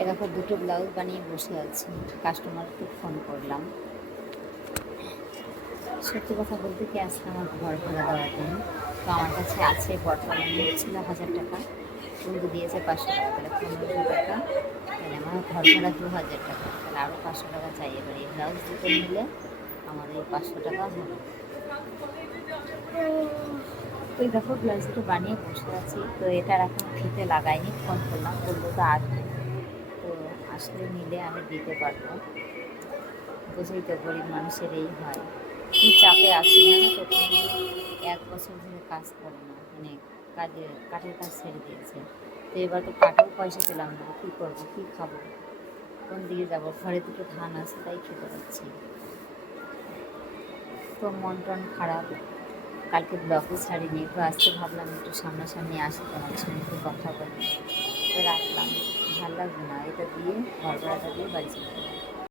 এরকম দুটো ব্লাউজ বানিয়ে বসে আছি। কাস্টমারকে ফোন করলাম। সত্যি কথা বলতে কি, আজকে আমার ঘর ভাড়া দেওয়ার জন্য তো আমার কাছে আছে বর্তমানে ছিল হাজার টাকা। কিন্তু দিয়েছে পাঁচশো টাকা তাহলে পনেরোশো টাকা। তাহলে আমার ঘর ভাড়া দু হাজার টাকা। তাহলে আরও পাঁচশো টাকা চাই। এবার এই ব্লাউজ দুটো নিলে আমার এই পাঁচশো টাকা হবে। এই দেখো ব্লাউজ দুটো বানিয়ে বসে আছি। তো এটার এখন ফিতে লাগাইনি ফোন করলাম। বলল তো আসবে আসলে নিলে আমি দিতে পারব। বুঝেই তো, গরিব মানুষের এই হয়। কী চাপে আছি জানো তো এক বছর ধরে কাজ করে না মানে কাজে, কাঠের কাজ ছেড়ে দিয়েছে। তো এবার তো কাঠেও পয়সা পেলাম না, কী করব, কী খাব? কোন দিকে যাব? ঘরে দুটো ধান আছে, তাই খেতে পাচ্ছি তো মন টন খারাপ। কালকে ব্লগে ছাড়িনি, তো আজকে ভাবলাম একটু সামনাসামনি আসি তোমাদের সঙ্গে কথা বলি। রাখলাম। ভালো লাগবে না এটা দিয়ে ঘর ভাড়াটা দিয়ে বাড়ি চলে যাবো